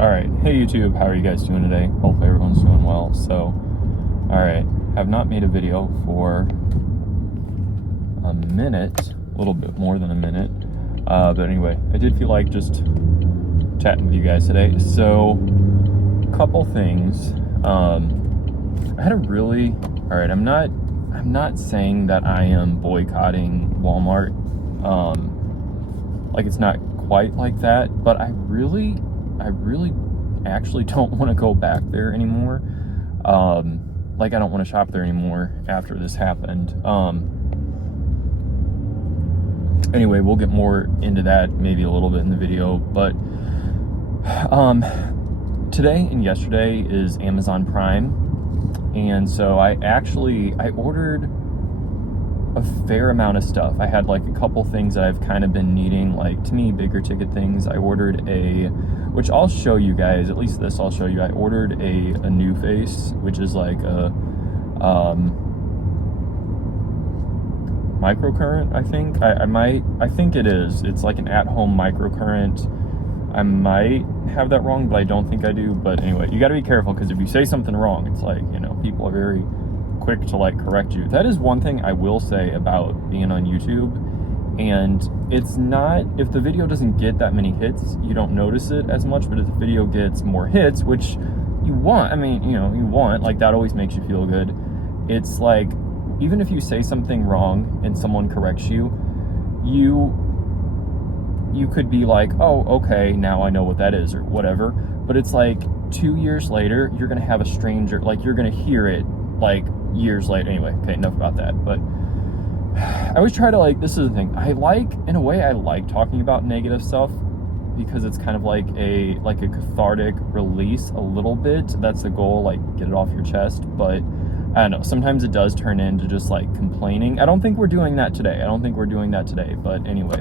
Alright, hey YouTube, how are you guys doing today? Hopefully everyone's doing well. So, alright, have not made a video for a minute, a little bit more than a minute. But anyway, I did feel like just chatting with you guys today. So, couple things. I had a really, alright, I'm not saying that I am boycotting Walmart. Like it's not quite like that, but I really actually don't want to go back there anymore. Like I don't want to shop there anymore after this happened. Anyway, we'll get more into that maybe a little bit in the video, but today and yesterday is Amazon Prime, and so I ordered a fair amount of stuff. I had like a couple things that I've kind of been needing, like to me bigger ticket things. I ordered which I'll show you guys, at least this I'll show you. I ordered a NuFace, which is like a microcurrent, I think. I think it is. It's like an at-home microcurrent. I might have that wrong, but I don't think I do. But anyway, you got to be careful, because if you say something wrong, it's like, you know, people are very quick to like correct you. That is one thing I will say about being on YouTube, and it's not, if the video doesn't get that many hits, you don't notice it as much, but if the video gets more hits, which you want, I mean, you know, you want, like that always makes you feel good. It's like, even if you say something wrong and someone corrects you, you could be like, oh, okay, now I know what that is, or whatever. But it's like 2 years later, you're gonna have a stranger, like you're gonna hear it like years later. Anyway, okay, enough about that. But I always try to, like, this is the thing, in a way I like talking about negative stuff, because it's kind of like a cathartic release a little bit. That's the goal, like get it off your chest. But I don't know, sometimes it does turn into just like complaining. I don't think we're doing that today. But anyway,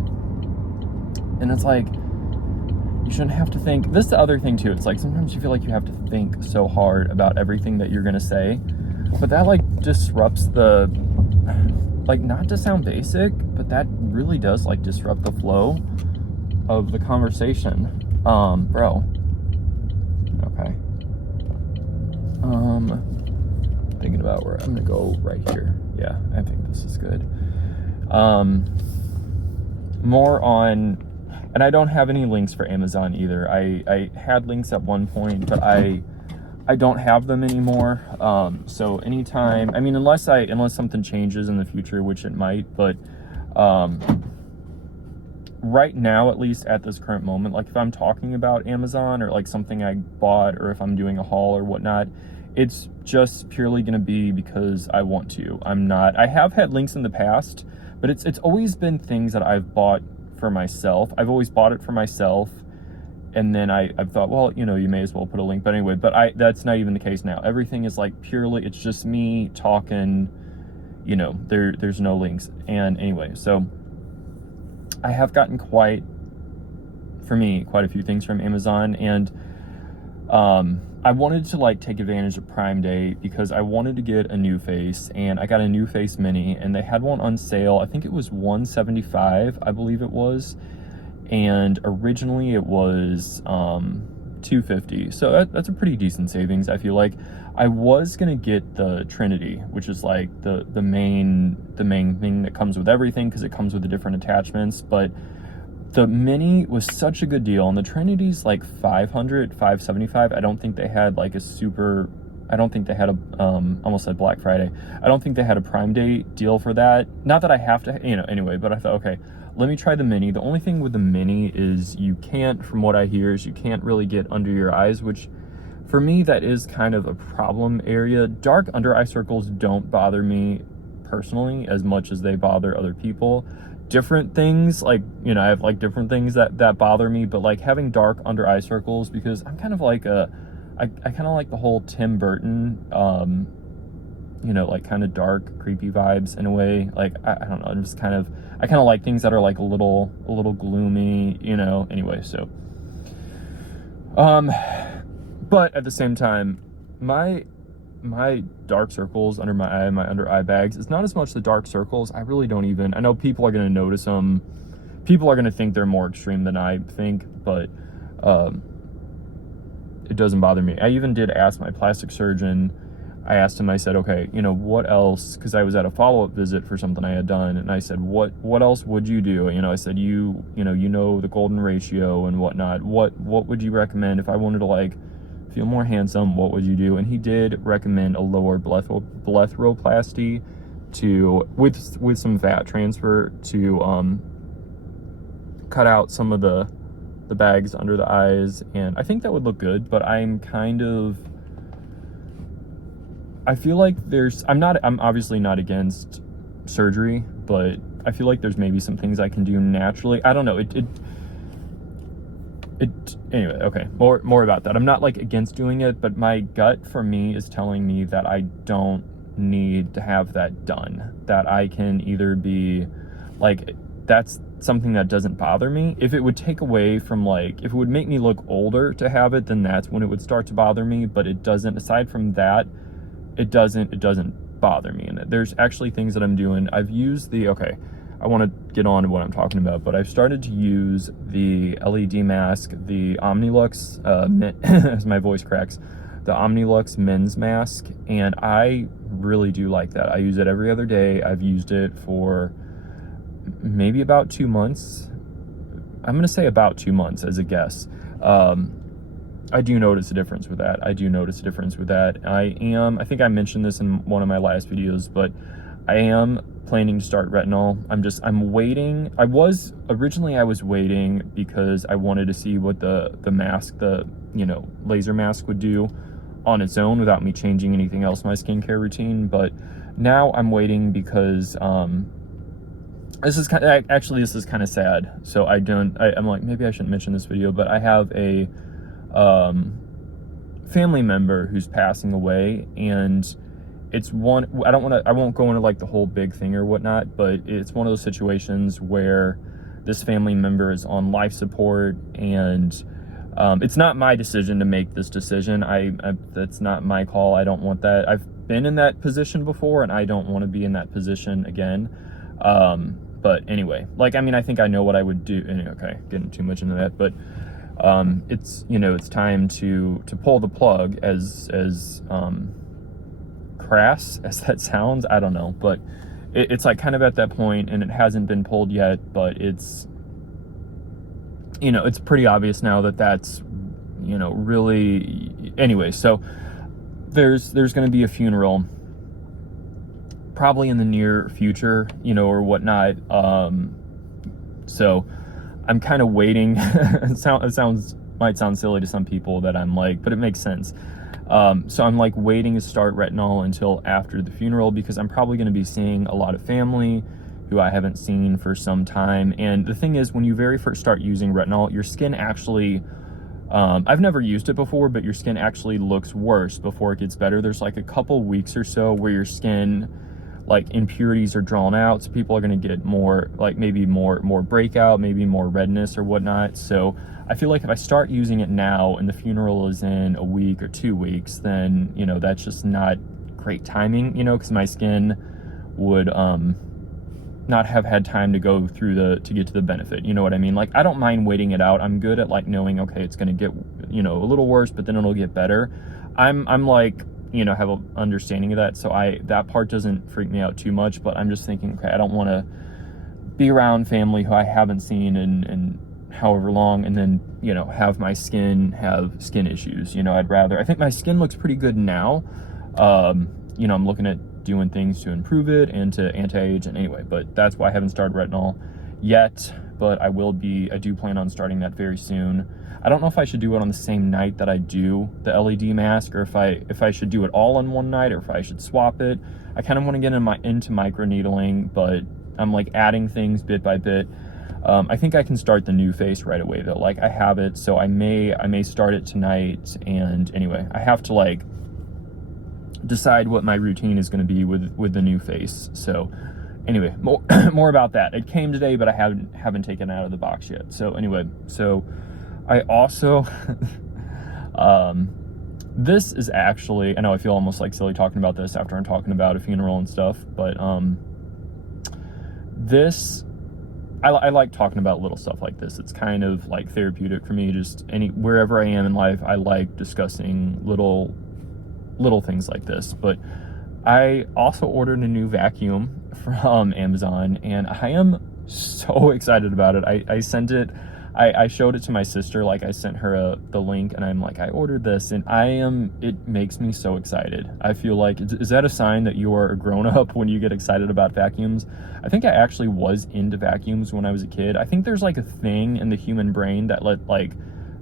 and it's like, you shouldn't have to think. This is the other thing too. It's like, sometimes you feel like you have to think so hard about everything that you're gonna say, but that like disrupts the, like, not to sound basic, but that really does like disrupt the flow of the conversation. Bro. Okay. Thinking about where I'm gonna go right here. Yeah, I think this is good. More on, and I don't have any links for Amazon either. I had links at one point, but I don't have them anymore. So anytime, I mean, unless something changes in the future, which it might, but right now, at least at this current moment, like if I'm talking about Amazon or like something I bought, or if I'm doing a haul or whatnot, it's just purely going to be because I want to. I have had links in the past, but it's always been things that I've bought for myself. I've always bought it for myself, and then I've thought, well, you know, you may as well put a link. But anyway, that's not even the case now. Everything is like purely, it's just me talking, you know, there's no links. And anyway, so I have gotten quite a few things from Amazon, and I wanted to like take advantage of Prime Day, because I wanted to get a NuFace, and I got a NuFace Mini, and they had one on sale. I think it was $175, I believe it was, and originally it was $250. So that's a pretty decent savings, I feel like. I was gonna get the Trinity, which is like the main thing that comes with everything, because it comes with the different attachments, but the Mini was such a good deal, and the Trinity's like $575. I don't think they had like almost said Black Friday. I don't think they had a Prime Day deal for that. Not that I have to, you know, anyway, but I thought, okay, let me try the Mini. The only thing with the Mini is you can't, from what I hear, is you can't really get under your eyes, which for me, that is kind of a problem area. Dark under eye circles don't bother me personally as much as they bother other people. Different things, like, you know, I have like different things that bother me, but like having dark under eye circles, because I'm kind of like I kind of like the whole Tim Burton, you know, like kind of dark, creepy vibes in a way. Like, I don't know, I'm just kind of, I kind of like things that are like a little gloomy, you know. Anyway, so but at the same time, my dark circles under my eye, my under eye bags, it's not as much the dark circles. I really don't even, I know people are going to notice them. People are going to think they're more extreme than I think, but it doesn't bother me. I even did ask my plastic surgeon. I asked him, I said, okay, what else? Because I was at a follow-up visit for something I had done, and I said, what else would you do? I said, you know the golden ratio and whatnot. What would you recommend if I wanted to like feel more handsome? What would you do? And he did recommend a lower blepharoplasty with some fat transfer to cut out some of the bags under the eyes, and I think that would look good. But I feel like I'm obviously not against surgery, but I feel like there's maybe some things I can do naturally. I don't know. Anyway, okay. More about that. I'm not like against doing it, but my gut for me is telling me that I don't need to have that done. That I can either be like, that's something that doesn't bother me. If it would take away from if it would make me look older to have it, then that's when it would start to bother me. But it doesn't. Aside from that, it doesn't bother me. And there's actually things that I'm doing. I've used I want to get on to what I'm talking about, but I've started to use the LED mask, the Omnilux, as my voice cracks, the Omnilux men's mask, and I really do like that. I use it every other day. I've used it for maybe about 2 months. I'm going to say about 2 months as a guess. I do notice a difference with that. I think I mentioned this in one of my last videos, but I am planning to start retinol. I'm waiting. I was waiting because I wanted to see what the mask, the laser mask would do on its own without me changing anything else in my skincare routine. But now I'm waiting because this is kind of sad. So I'm like, maybe I shouldn't mention this video, but I have a family member who's passing away, and I won't go into like the whole big thing or whatnot, but it's one of those situations where this family member is on life support, and it's not my decision to make this decision. That's not my call. I don't want that. I've been in that position before, and I don't want to be in that position again. But anyway, I think I know what I would do. Okay, getting too much into that, but it's time to pull the plug, as crass as that sounds. I don't know, but it's like kind of at that point, and it hasn't been pulled yet, but it's pretty obvious now that that's really. Anyway, so there's going to be a funeral probably in the near future, or whatnot. So I'm kind of waiting. It might sound silly to some people that I'm like, but it makes sense. So I'm like waiting to start retinol until after the funeral, because I'm probably going to be seeing a lot of family who I haven't seen for some time. And the thing is, when you very first start using retinol, your skin actually, I've never used it before, but your skin actually looks worse before it gets better. There's like a couple weeks or so where your skin, like, impurities are drawn out, so people are going to get more, like, maybe more breakout, maybe more redness or whatnot. So I feel like if I start using it now and the funeral is in a week or 2 weeks, then that's just not great timing, because my skin would not have had time to go through to get to the benefit. You know what I mean? Like, I don't mind waiting it out. I'm good at like knowing, okay, it's going to get a little worse, but then it'll get better. I'm like, have an understanding of that, so that part doesn't freak me out too much. But I'm just thinking, okay, I don't want to be around family who I haven't seen in however long, and then have my skin have skin issues. I think my skin looks pretty good now. I'm looking at doing things to improve it and to anti-age, and anyway, but that's why I haven't started retinol yet. But I do plan on starting that very soon. I don't know if I should do it on the same night that I do the LED mask, or if I should do it all on one night, or if I should swap it. I kind of want to get into microneedling, but I'm like adding things bit by bit. I think I can start the new face right away though. Like, I have it, so I may start it tonight. And anyway, I have to like decide what my routine is going to be with the new face. So anyway, more about that. It came today, but I haven't taken it out of the box yet. So anyway, I also, this is actually, I know I feel almost like silly talking about this after I'm talking about a funeral and stuff, but this I like talking about little stuff like this. It's kind of like therapeutic for me. Just wherever I am in life, I like discussing little things like this. But I also ordered a new vacuum from Amazon, and I am so excited about it. I sent it. I showed it to my sister. Like, I sent her the link, and I'm like, I ordered this, and it makes me so excited. I feel like, is that a sign that you are a grown-up when you get excited about vacuums? I think I actually was into vacuums when I was a kid. I think there's like a thing in the human brain that like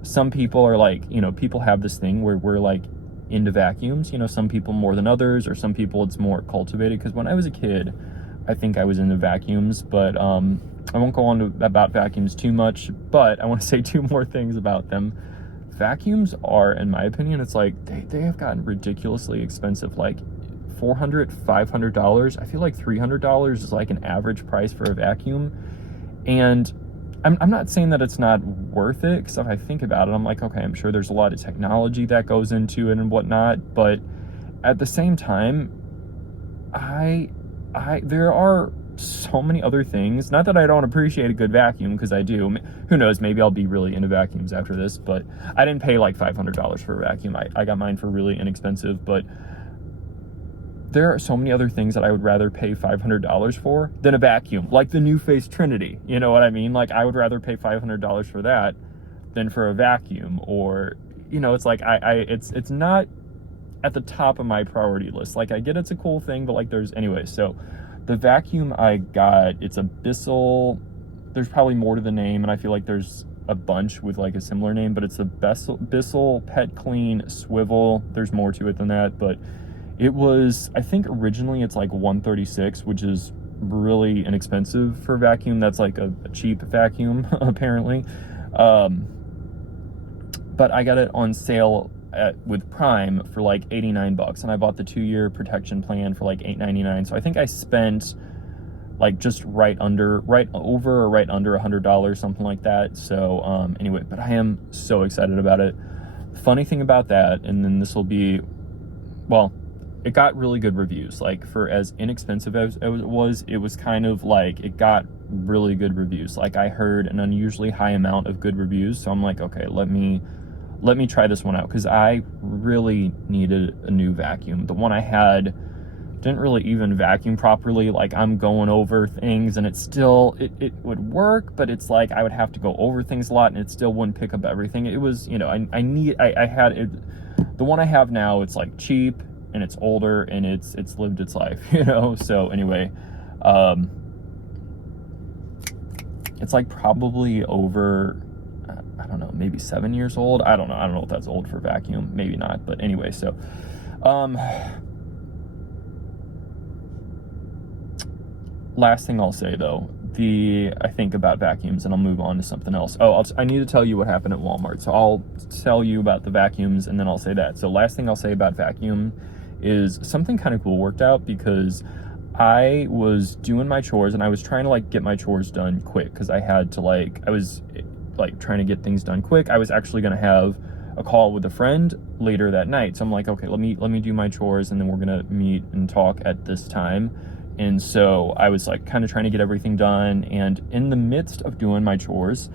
some people are like, you know, people have this thing where we're like into vacuums, you know, some people more than others, or some people it's more cultivated. Because when I was a kid, I think I was into vacuums, but I won't go on about vacuums too much, but I want to say two more things about them. Vacuums are, in my opinion, it's like they have gotten ridiculously expensive, like $400, $500. I feel like $300 is like an average price for a vacuum. And I'm not saying that it's not worth it, because if I think about it, I'm like, okay, I'm sure there's a lot of technology that goes into it and whatnot, but at the same time, there are so many other things. Not that I don't appreciate a good vacuum, because I do. Who knows, maybe I'll be really into vacuums after this, but I didn't pay like $500 for a vacuum. I got mine for really inexpensive, but there are so many other things that I would rather pay $500 for than a vacuum, like the NuFace Trinity. You know what I mean? Like, I would rather pay $500 for that than for a vacuum. Or, you know, it's like it's not at the top of my priority list. Like, I get it's a cool thing, but like anyway. So the vacuum I got, it's a Bissell. There's probably more to the name, and I feel like there's a bunch with like a similar name, but it's the Bissell Pet Clean Swivel. There's more to it than that, but it was, I think originally it's like $136, which is really inexpensive for a vacuum. That's like a cheap vacuum, apparently. But I got it on sale with Prime for like $89, and I bought the 2-year protection plan for like $8.99. So I think I spent like just right over or right under $100, something like that. So anyway, but I am so excited about it. Funny thing about that, and then this will be, well, it got really good reviews. Like, for as inexpensive as it was kind of like, it got really good reviews. Like, I heard an unusually high amount of good reviews, so I'm like, okay, let me try this one out, because I really needed a new vacuum. The one I had didn't really even vacuum properly. Like, I'm going over things, and it would work, but it's like I would have to go over things a lot, and it still wouldn't pick up everything. It was, you know, I had it. The one I have now, it's like cheap, and it's older, and it's lived its life, you know? So anyway, it's like probably over, I don't know, maybe 7 years old. I don't know if that's old for vacuum, maybe not, but anyway. So last thing I'll say though, I think about vacuums, and I'll move on to something else. I need to tell you what happened at Walmart. So I'll tell you about the vacuums, and then I'll say that. So last thing I'll say about vacuum is something kind of cool worked out, because I was doing my chores, and I was trying to like get my chores done quick, because I was like trying to get things done quick. I was actually going to have a call with a friend later that night. So I'm like, okay, let me do my chores, and then we're going to meet and talk at this time. And so I was like kind of trying to get everything done. And in the midst of doing my chores,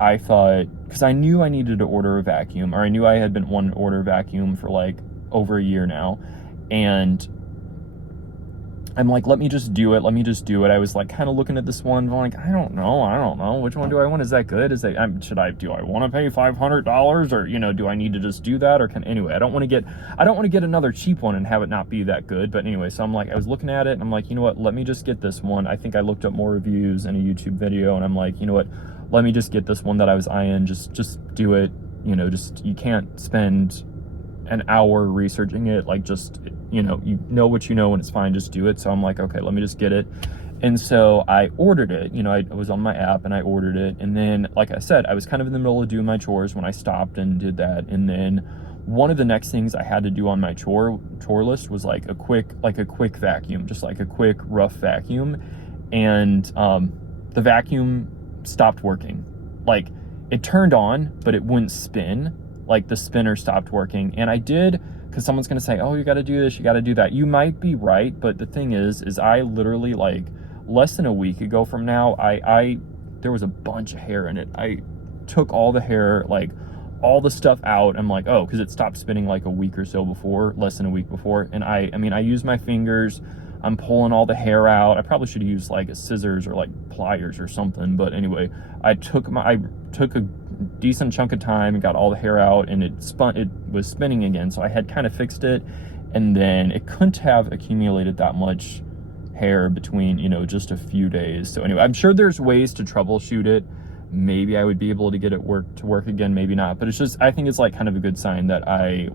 I thought, because I knew I needed to order a vacuum, or I knew I had been wanting to order a vacuum for like over a year now. And I'm like, let me just do it. I was like kind of looking at this one, like, I don't know. Which one do I want? Is that good? Do I want to pay $500, or, you know, do I need to just do that? Or anyway, I don't want to get another cheap one and have it not be that good. But anyway, so I'm like, I was looking at it, and I'm like, you know what? Let me just get this one. I think I looked up more reviews in a YouTube video, and I'm like, you know what? Let me just get this one that I was eyeing. Just do it. You know, you can't spend an hour researching it. Like, just, you know what you know, and it's fine, just do it. So I'm like, okay, let me just get it. And so I ordered it. You know, I was on my app, and I ordered it. And then, like I said, I was kind of in the middle of doing my chores when I stopped and did that. And then one of the next things I had to do on my chore list was like a quick vacuum, just like a quick rough vacuum. And the vacuum stopped working. Like, it turned on, but it wouldn't spin. Like, the spinner stopped working. And I did, because someone's going to say, oh, you got to do this, you got to do that. You might be right, but the thing is I literally, like, less than a week ago from now, I there was a bunch of hair in it. I took all the hair, like all the stuff out. I'm like, oh, because it stopped spinning like a week or so before, less than a week before. And I mean, I used my fingers. I'm pulling all the hair out. I probably should have used like a scissors or like pliers or something. But anyway, I took a decent chunk of time and got all the hair out, and it was spinning again. So I had kind of fixed it, and then it couldn't have accumulated that much hair between, you know, just a few days. So anyway, I'm sure there's ways to troubleshoot it. Maybe I would be able to get it to work again, maybe not. But it's just, I think it's like kind of a good sign that I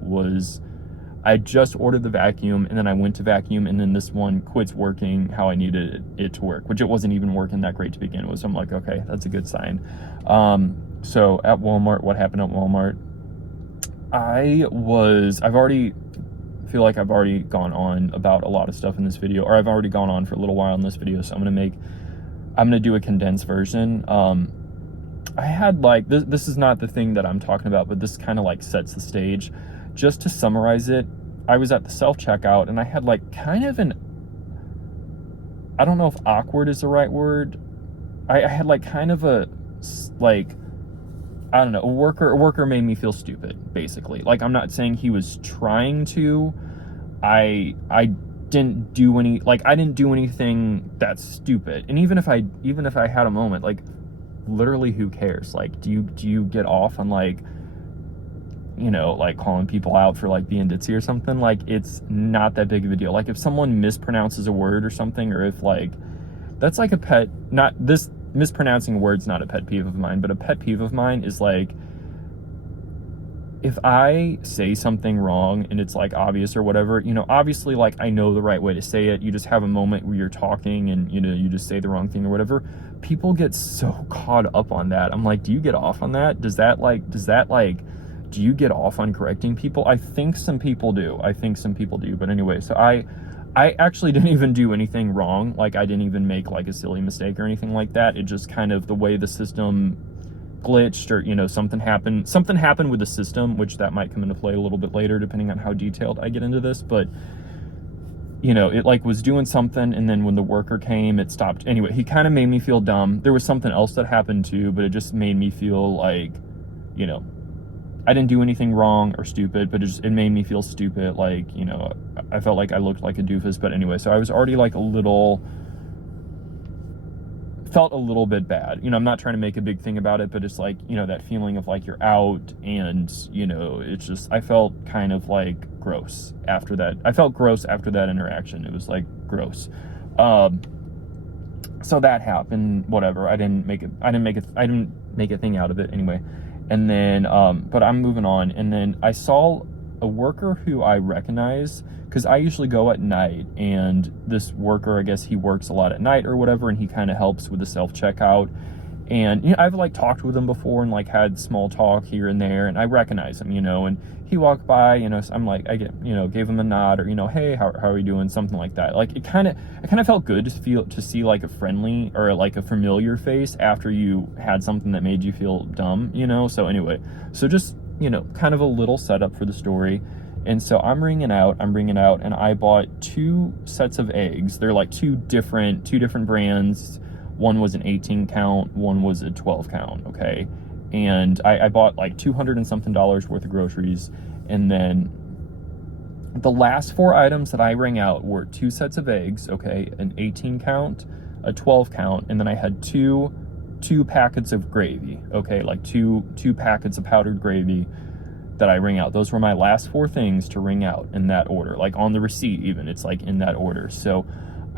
just ordered the vacuum, and then I went to vacuum, and then this one quits working how I needed it to work, which it wasn't even working that great to begin with. So I'm like, okay, that's a good sign. So at Walmart, what happened at Walmart? I feel like I've already gone on about a lot of stuff in this video, or I've already gone on for a little while in this video. So I'm gonna do a condensed version. I had like, this is not the thing that I'm talking about, but this kind of like sets the stage. Just to summarize it, I was at the self-checkout, and I had like kind of I don't know if awkward is the right word. I had like kind of a, like, I don't know, a worker made me feel stupid, basically. Like, I'm not saying he was trying to. I didn't do anything that's stupid. And even if I had a moment, like, literally, who cares? Like, do you get off on, like, you know, like calling people out for like being ditzy or something? Like, it's not that big of a deal. Like, if someone mispronounces a word or something, or if like, that's like mispronouncing a word's not a pet peeve of mine, but a pet peeve of mine is like, if I say something wrong and it's like obvious or whatever, you know, obviously, like, I know the right way to say it. You just have a moment where you're talking and, you know, you just say the wrong thing or whatever. People get so caught up on that. I'm like, do you get off on that? Do you get off on correcting people? I think some people do. But anyway, so I actually didn't even do anything wrong. Like, I didn't even make like a silly mistake or anything like that. It just kind of the way the system glitched, or, you know, something happened with the system, which that might come into play a little bit later, depending on how detailed I get into this. But, you know, it like was doing something, and then when the worker came, it stopped. Anyway, he kind of made me feel dumb. There was something else that happened too, but it just made me feel like, you know, I didn't do anything wrong or stupid, but it made me feel stupid. Like, you know, I felt like I looked like a doofus. But anyway, so I was already like felt a little bit bad. You know, I'm not trying to make a big thing about it, but it's like, you know, that feeling of like you're out, and, you know, it's just, I felt kind of like gross after that. I felt gross after that interaction. It was like gross. So that happened, whatever. I didn't make a thing out of it anyway. And then, but I'm moving on. And then I saw a worker who I recognize, because I usually go at night, and this worker, I guess he works a lot at night or whatever, and he kind of helps with the self-checkout. And, you know, I've like talked with him before and like had small talk here and there, and I recognize him, you know, and he walked by, you know, so I'm like, gave him a nod, or, you know, hey, how are you doing? Something like that. Like, it kind of felt good to see like a friendly or like a familiar face after you had something that made you feel dumb, you know? So anyway, so just, you know, kind of a little setup for the story. And so I'm bringing out, and I bought 2 sets of eggs. They're like two different brands. One was an 18 count, one was a 12 count, okay? And I bought like $200 and something worth of groceries. And then the last 4 items that I rang out were 2 sets of eggs, okay? An 18 count, a 12 count, and then I had two packets of gravy, okay? Like two packets of powdered gravy that I ring out. Those were my last 4 things to ring out in that order. Like on the receipt even, it's like in that order. So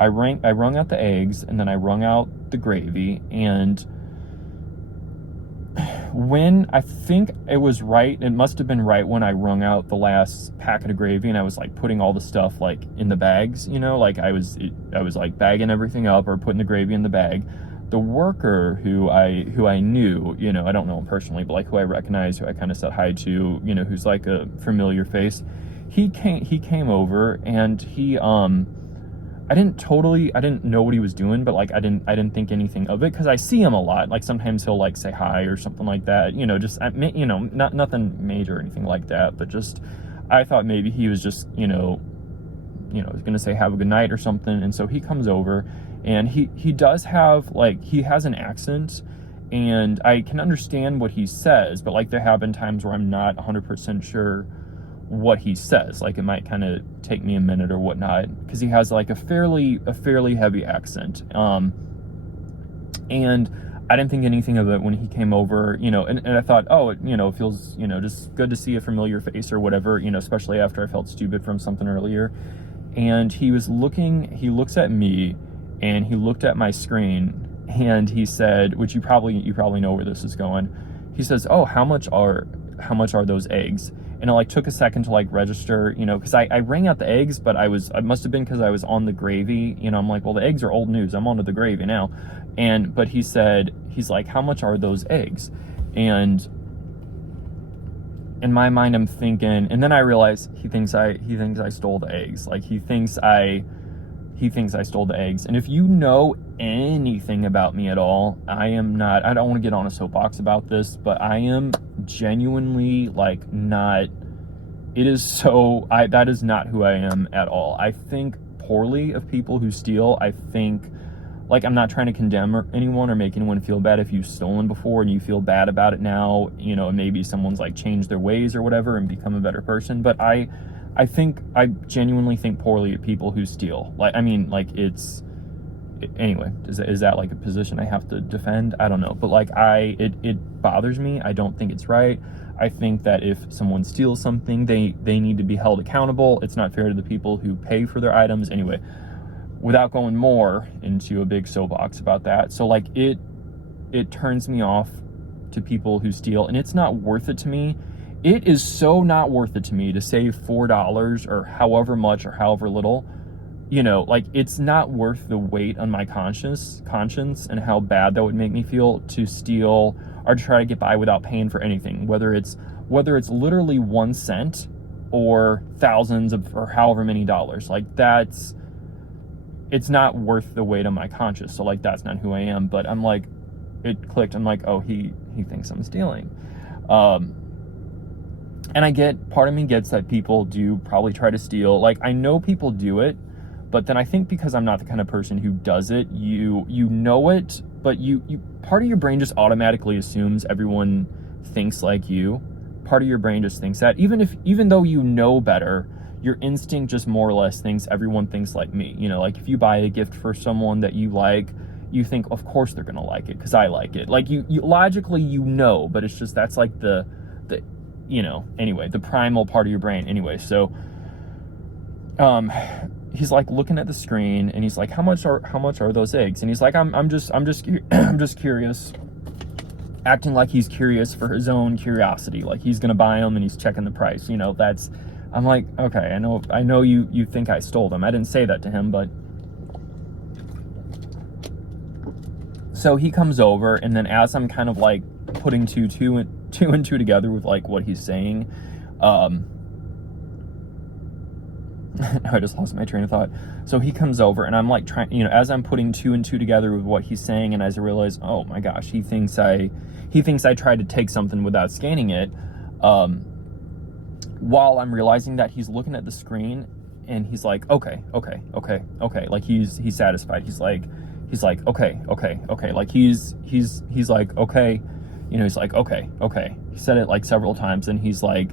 I wrung out the eggs, and then I wrung out the gravy. And when I think it was right, it must have been right when I wrung out the last packet of gravy, and I was like putting all the stuff like in the bags, you know, like I was like bagging everything up or putting the gravy in the bag. The worker who I knew, you know, I don't know him personally, but like who I recognized, who I kind of said hi to, you know, who's like a familiar face, he came over, and he I didn't know what he was doing, but like I didn't think anything of it, because I see him a lot. Like sometimes he'll like say hi or something like that, you know, just, you know, nothing major or anything like that, but just, I thought maybe he was just, you know, gonna say have a good night or something. And so he comes over, And he does have, like, he has an accent, and I can understand what he says, but like there have been times where I'm not 100% sure what he says. Like it might kind of take me a minute or whatnot, because he has like a fairly heavy accent. And I didn't think anything of it when he came over, you know, and I thought, oh, it, you know, feels, you know, just good to see a familiar face or whatever, you know, especially after I felt stupid from something earlier. And he looks at me, and he looked at my screen, and he said, which you probably know where this is going. He says, oh, how much are those eggs? And it like took a second to like register, you know, because I rang out the eggs, but I must have been because I was on the gravy, you know. I'm like, well, the eggs are old news, I'm onto the gravy now. But he said, he's like, how much are those eggs? And in my mind I'm thinking, and then I realize he thinks I stole the eggs. Like he thinks I stole the eggs. And if you know anything about me at all, I don't want to get on a soapbox about this, but I am genuinely like not, that is not who I am at all. I think poorly of people who steal. I think, like, I'm not trying to condemn anyone or make anyone feel bad if you've stolen before and you feel bad about it now, you know, and maybe someone's like changed their ways or whatever and become a better person. But I genuinely think poorly of people who steal. Like, I mean, like, anyway, is that like a position I have to defend? I don't know. But like, it bothers me. I don't think it's right. I think that if someone steals something, they need to be held accountable. It's not fair to the people who pay for their items. Anyway, without going more into a big soapbox about that. So like, it turns me off to people who steal, and it's not worth it to me. It is so not worth it to me to save $4 or however much or however little, you know, like it's not worth the weight on my conscience and how bad that would make me feel to steal or to try to get by without paying for anything, whether it's literally 1 cent or thousands of, or however many dollars. Like it's not worth the weight on my conscience. So like, that's not who I am. But I'm like, it clicked. I'm like, oh, he thinks I'm stealing. And part of me gets that people do probably try to steal. Like, I know people do it, but then I think because I'm not the kind of person who does it, you know it, but you part of your brain just automatically assumes everyone thinks like you. Part of your brain just thinks that, even though you know better, your instinct just more or less thinks everyone thinks like me. You know, like if you buy a gift for someone that you like, you think, of course they're gonna like it because I like it. Like you logically, you know, but it's just, that's like the you know, anyway, the primal part of your brain. Anyway, so he's like looking at the screen, and he's like, how much are those eggs? And he's like, I'm just curious, acting like he's curious for his own curiosity, like he's gonna buy them and he's checking the price. You know, I'm like, okay, I know you think I stole them. I didn't say that to him, but so he comes over, and then as I'm kind of like putting two and two together with like what he's saying, I just lost my train of thought. So he comes over, and I'm like trying, you know, as I'm putting 2 and 2 together with what he's saying, and as I realize, oh my gosh, he thinks I tried to take something without scanning it. While I'm realizing that, he's looking at the screen, and he's like, okay, like he's satisfied. He's like, okay, like he's like, okay, you know, he's like, okay. He said it like several times, and he's like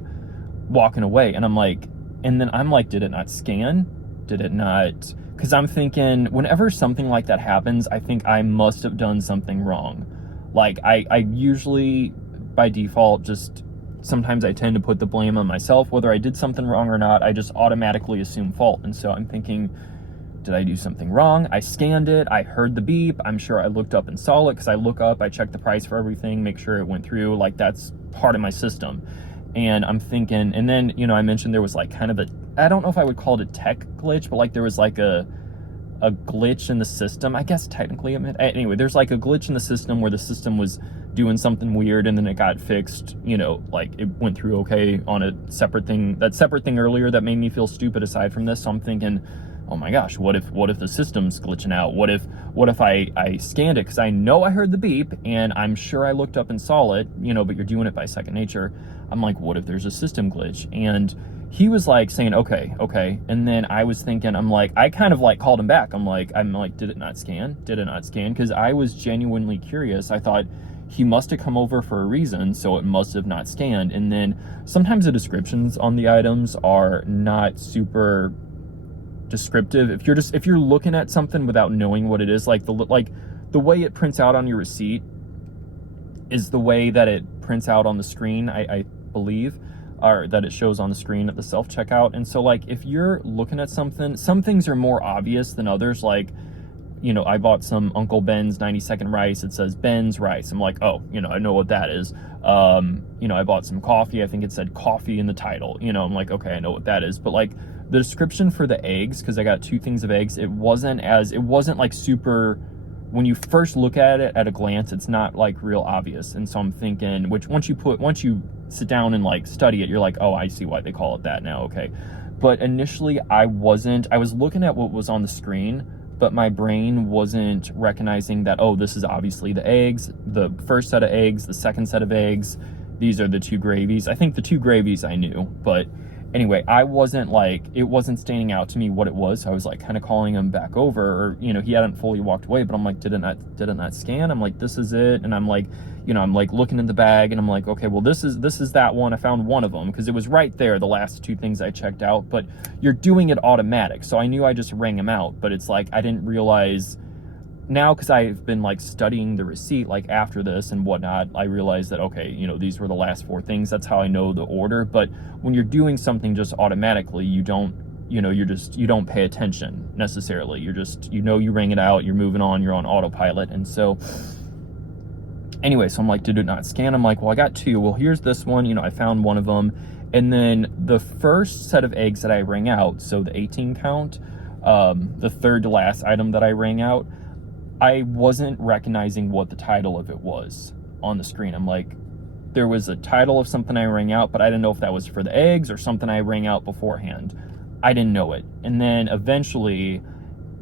walking away, and I'm like, did it not scan? Did it not? Because I'm thinking, whenever something like that happens, I think I must have done something wrong. Like I usually, by default, just sometimes I tend to put the blame on myself, whether I did something wrong or not. I just automatically assume fault. And so I'm thinking, did I do something wrong? I scanned it. I heard the beep. I'm sure I looked up and saw it, because I look up, I check the price for everything, make sure it went through. Like, that's part of my system. And I'm thinking, and then, you know, I mentioned there was like kind of I don't know if I would call it a tech glitch, but like there was like a glitch in the system. I guess technically, anyway, there's like a glitch in the system where the system was doing something weird, and then it got fixed, you know, like it went through okay on a separate thing, earlier that made me feel stupid aside from this. So I'm thinking, oh my gosh, what if the system's glitching out? What if I scanned it? Because I know I heard the beep, and I'm sure I looked up and saw it, but you're doing it by second nature. I'm like, what if there's a system glitch? And he was like saying, okay. And then I was thinking, I kind of like called him back. I'm like, did it not scan? Did it not scan? Because I was genuinely curious. I thought he must have come over for a reason, so it must have not scanned. And then sometimes the descriptions on the items are not super descriptive. If you're looking at something without knowing what it is, like the way it prints out on your receipt is the way that it prints out on the screen, I believe, or that it shows on the screen at the self-checkout. And so like if you're looking at something, some things are more obvious than others. Like, I bought some Uncle Ben's 90-second rice. It says Ben's rice. I'm like, oh, I know what that is. I bought some coffee. I think it said coffee in the title. I'm like, okay, I know what that is. But like the description for the eggs, because I got 2 things of eggs, it wasn't like super, when you first look at it at a glance, it's not like real obvious. And so I'm thinking, which once you sit down and like study it, you're like, oh, I see why they call it that now. Okay. But initially I was looking at what was on the screen, but my brain wasn't recognizing that, oh, this is obviously the eggs, the first set of eggs, the second set of eggs, these are the 2 gravies. I think the 2 gravies I knew, but anyway, it wasn't standing out to me what it was. So I was like kind of calling him back over, or, he hadn't fully walked away, but I'm like, did it not scan? I'm like, this is it. And I'm like, I'm like looking in the bag, and I'm like, okay, well, this is that one. I found one of them because it was right there, the last 2 things I checked out, but you're doing it automatic. So I knew I just rang him out, but it's like, I didn't realize now, because I've been like studying the receipt, like after this and whatnot, I realized that, okay, these were the last 4 things. That's how I know the order. But when you're doing something just automatically, you don't pay attention necessarily. You're just, you ring it out, you're moving on, you're on autopilot. And so anyway, so I'm like, did it not scan? I'm like, well, I got 2. Well, here's this one, I found one of them. And then the first set of eggs that I rang out, so the 18 count, the third to last item that I rang out, I wasn't recognizing what the title of it was on the screen. I'm like, there was a title of something I rang out, but I didn't know if that was for the eggs or something I rang out beforehand. I didn't know it. And then eventually,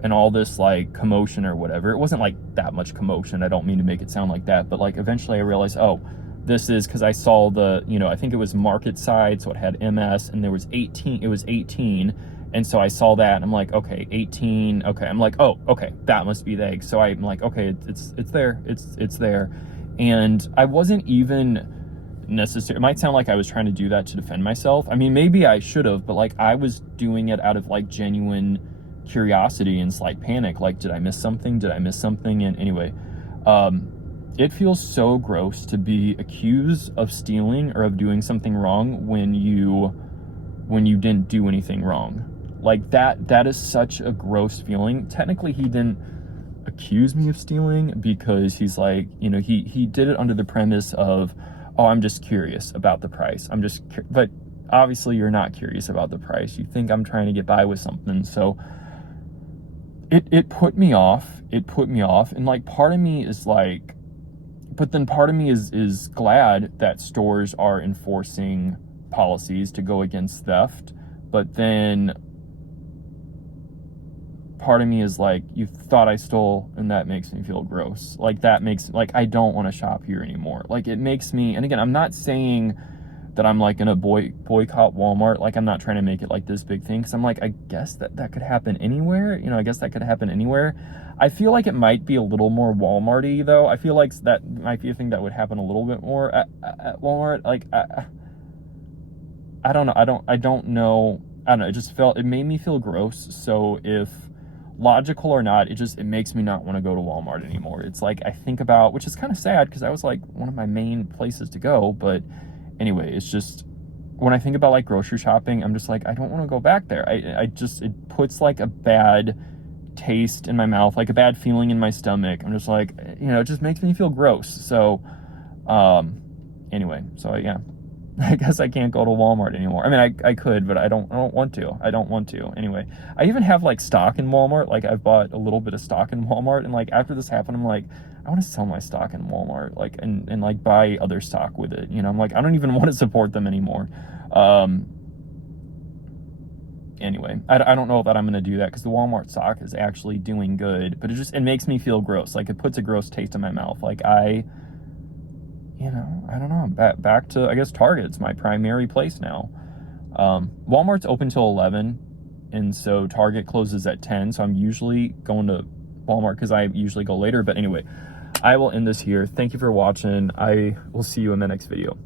in all this like commotion or whatever, it wasn't like that much commotion. I don't mean to make it sound like that, but like eventually I realized, oh, this is because I saw the, I think it was market side, so it had MS, and there was 18, it was 18. And so I saw that, and I'm like, okay, 18, okay. I'm like, oh, okay, that must be the egg. So I'm like, okay, it's there, it's there. And I wasn't even necessarily, it might sound like I was trying to do that to defend myself. I mean, maybe I should have, but like I was doing it out of like genuine curiosity and slight panic. Like, did I miss something? And anyway, it feels so gross to be accused of stealing or of doing something wrong when you didn't do anything wrong. Like that is such a gross feeling. Technically, he didn't accuse me of stealing because he's like, he did it under the premise of, oh, I'm just curious about the price. But obviously you're not curious about the price. You think I'm trying to get by with something. So it put me off. And like part of me is like, but then part of me is glad that stores are enforcing policies to go against theft. But then part of me is like, you thought I stole, and that makes me feel gross. Like that makes, like, I don't want to shop here anymore. Like it makes me, and again, I'm not saying that I'm like gonna boycott Walmart. Like I'm not trying to make it like this big thing, because I'm like, I guess that could happen anywhere. I guess that could happen anywhere. I feel like it might be a little more Walmart-y though. I feel like that might be a thing that would happen a little bit more at Walmart. Like I don't know. It made me feel gross. So if logical or not, it makes me not want to go to Walmart anymore. It's like, I think about, which is kind of sad because that was like one of my main places to go. But anyway, it's just, when I think about like grocery shopping, I'm just like, I don't want to go back there. It puts like a bad taste in my mouth, like a bad feeling in my stomach. I'm just like, it just makes me feel gross. So, anyway, so yeah. I guess I can't go to Walmart anymore. I mean, I could, but I don't want to. I don't want to. Anyway, I even have like stock in Walmart. Like I've bought a little bit of stock in Walmart, and like after this happened, I'm like, I want to sell my stock in Walmart, like and like buy other stock with it. I'm like, I don't even want to support them anymore. anyway, I don't know that I'm going to do that because the Walmart stock is actually doing good, but it makes me feel gross. Like, it puts a gross taste in my mouth. Like, I don't know, back to, I guess, Target's my primary place now. Walmart's open till 11, and so Target closes at 10, so I'm usually going to Walmart because I usually go later. But anyway, I will end this here. Thank you for watching. I will see you in the next video.